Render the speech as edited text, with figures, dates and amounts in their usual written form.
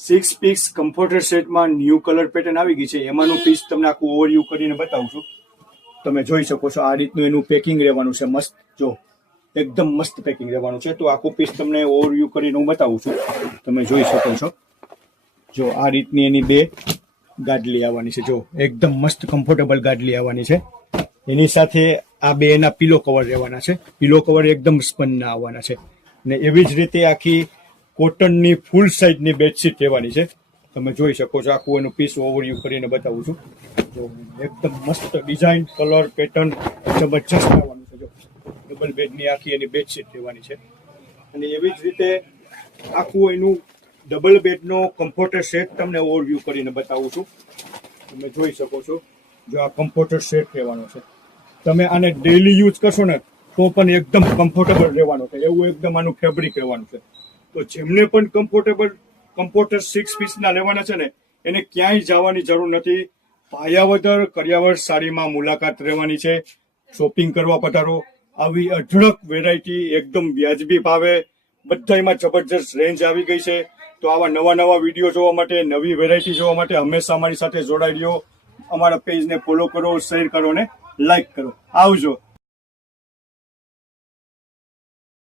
6 piece comforter સેટમાં new colour pattern આવી ગઈ છે. એમાંનું પીસ તમને આખું ઓવરવ્યુ કરીને બતાવું છું. તમે જોઈ શકો છો આ રીતનું એનું પેકિંગ રહેવાનું છે. મસ્ત, જો એકદમ મસ્ત પેકિંગ રહેવાનું છે. તો આખું પીસ તમને ઓવરવ્યુ કરીને હું બતાવું છું. તમે જોઈ શકો છો. જો આ રીતની એની બે ગાડલી આવવાની છે. જો એકદમ મસ્ત કમ્ફર્ટેબલ ગાડલી આવવાની છે. એની સાથે આ બે એના પિલો કવર રહેવાના છે. પિલો કવર એકદમ સ્પનના આવવાના છે. ને એવી જ રીતે આખી કોટનની ફૂલ સાઇઝની બેડશીટ રહેવાની છે. તમે જોઈ શકો છો. આખું એનું પીસ ઓવરવ્યુ કરીને બતાવું છું. જો એકદમ મસ્ત ડિઝાઇન, કલર, પેટર્ન જબરજસ્ત આવવાનું છે. જો ડબલ બેડની આખી એની બેડશીટ રહેવાની છે. અને એવી જ રીતે આખું એનું ડબલ બેડનો કમ્ફર્ટર સેટ તમને ઓવરવ્યુ કરીને બતાવું છું. તમે જોઈ શકો છો. જો આ કમ્ફર્ટર સેટ રહેવાનો છે. તમે આને ડેઈલી યુઝ કરશો ને તો પણ એકદમ કમ્ફર્ટેબલ રહેવાનું છે. એવું એકદમ આનું ફેબ્રિક રહેવાનું છે. તો જેમને પણ કમ્ફર્ટર 6 પીસના લેવાના છે ને એને ક્યાંય જવાની જરૂર નથી. પાયાવદર કરિયાવર સાડીમાં મુલાકાત રહેવાની છે. શોપિંગ કરવા પધારો. આવી અઢળક વેરાયટી એકદમ વ્યાજબી ભાવે બધામાં જબરજસ્ત રેન્જ આવી ગઈ છે. તો આવા નવા વિડીયો જોવા માટે, નવી વેરાયટી જોવા માટે હંમેશા અમારી સાથે જોડાઈ રહ્યો. અમારા પેજને ફોલો કરો, શેર કરો ને લાઈક કરો. આવજો.